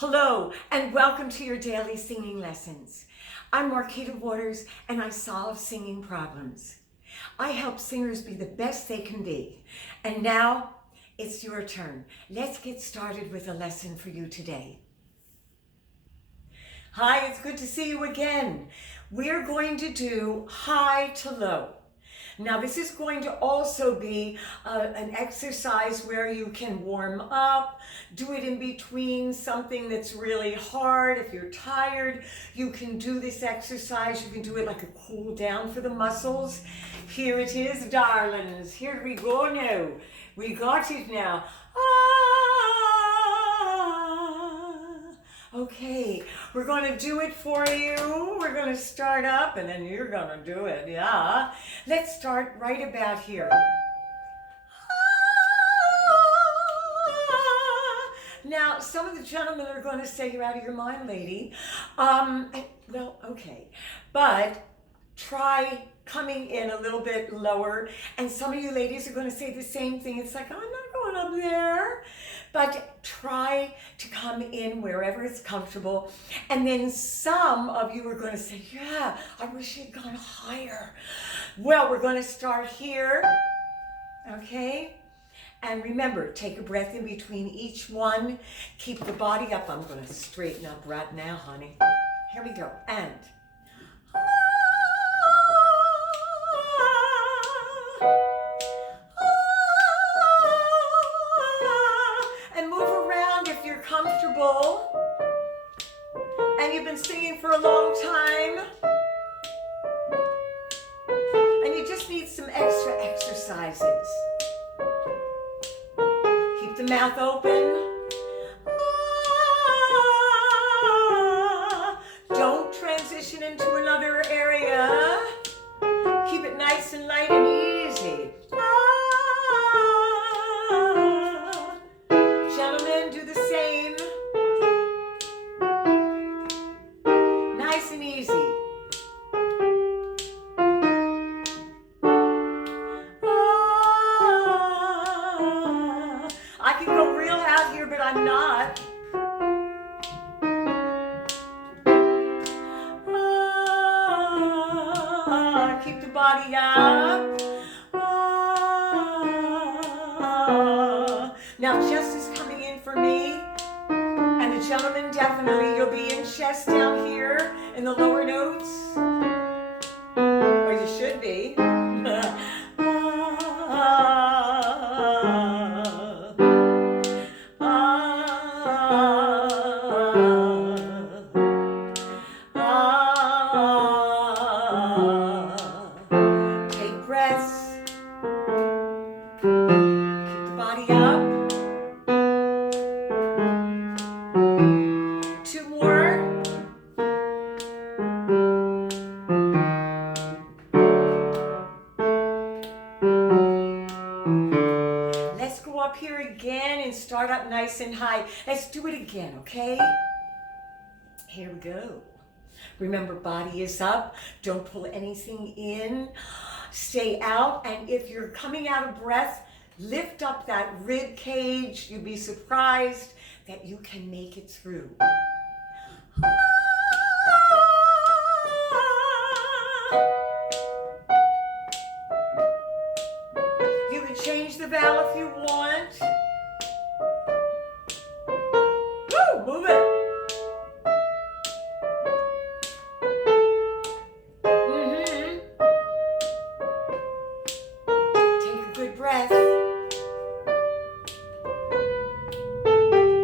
Hello, and welcome to your daily singing lessons. I'm Marquita and I solve singing problems. I help singers be the best they can be. And now, it's your turn. Let's get started with a lesson for you today. Hi, it's good to see you again. We're going to do high to low. Now this is going to also be an exercise where you can warm up, do it in between something that's really hard. If you're tired, you can do this exercise. You can do it like a cool down for the muscles. Here it is, darlings. Here we go now. We got it now. Okay, we're going to do it for you. We're going to start up and then you're going to do it, yeah. Let's start right about here. Now, some of the gentlemen are going to say, you're out of your mind, lady. Well, okay, but try coming in a little bit lower. And some of you ladies are going to say the same thing. It's like, I'm not going up there. But try to come in wherever it's comfortable. And then some of you are going to say, yeah, I wish you'd gone higher. Well, we're going to start here. Okay? And remember, take a breath in between each one. Keep the body up. I'm going to straighten up right now, honey. Here we go. And comfortable and you've been singing for a long time and you just need some extra exercises. Keep the mouth open. Don't transition into another area. Keep it nice and light and easy. Gentlemen, do the same. Nice and easy. I can go real out here, but I'm not. Keep the body up. Now chest is coming in for me, and the gentlemen definitely, you'll be in chest down here in the lower notes, or you should be. Take breaths. Keep the body up. Two more. Let's go up here again and start up nice and high. Let's do it again, okay? Here we go. Remember, body is up. Don't pull anything in. Stay out. And if you're coming out of breath, lift up that rib cage. You'd be surprised that you can make it through. You can change the valve if you want. Woo, move it. Take a good breath.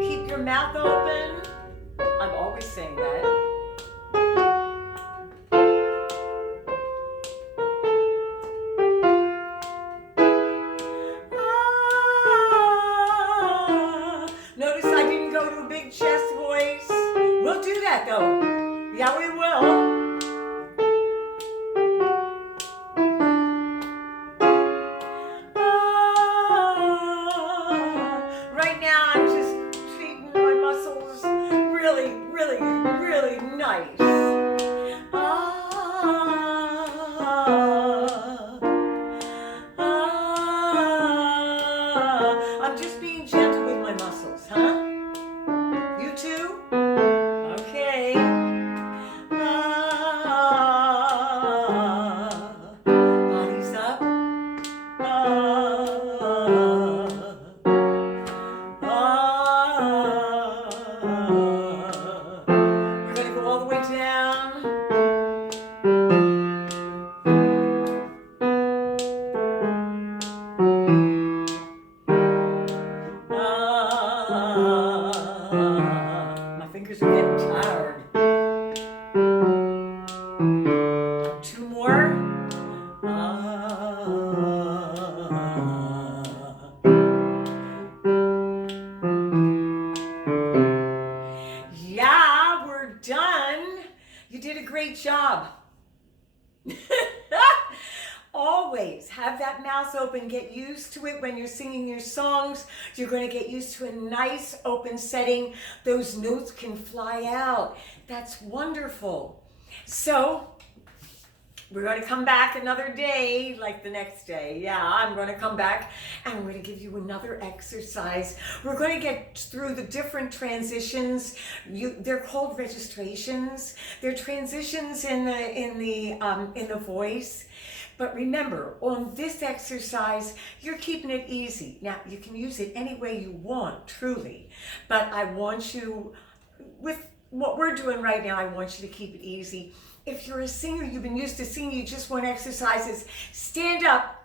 Keep your mouth open. I'm always saying that. Notice I didn't go to a big chest voice. We'll do that though. Yeah, we will. Right now I'm just treating my muscles really, really, really nice. I'm just being gentle with my muscles, huh? You too? a great job. Always have that mouth open. Get used to it when you're singing your songs. You're going to get used to a nice open setting. Those notes can fly out. That's wonderful. So we're going to come back another day, like the next day. Yeah, I'm going to come back and I'm going to give you another exercise. We're going to get through the different transitions. They're called registrations. They're transitions in the voice. But remember, on this exercise, you're keeping it easy. Now, you can use it any way you want, truly. But I want you, with what we're doing right now, I want you to keep it easy. If you're a singer, you've been used to singing, you just want exercises, stand up,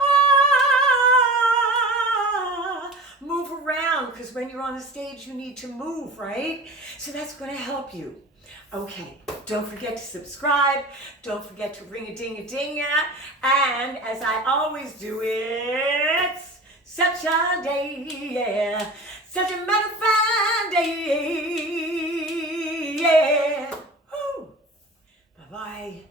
move around, because when you're on the stage, you need to move, right? So that's going to help you. Okay, don't forget to subscribe, don't forget to ring a ding a ding, and as I always do, it's such a day, yeah, such a motherfucking day, yeah. Bye-bye.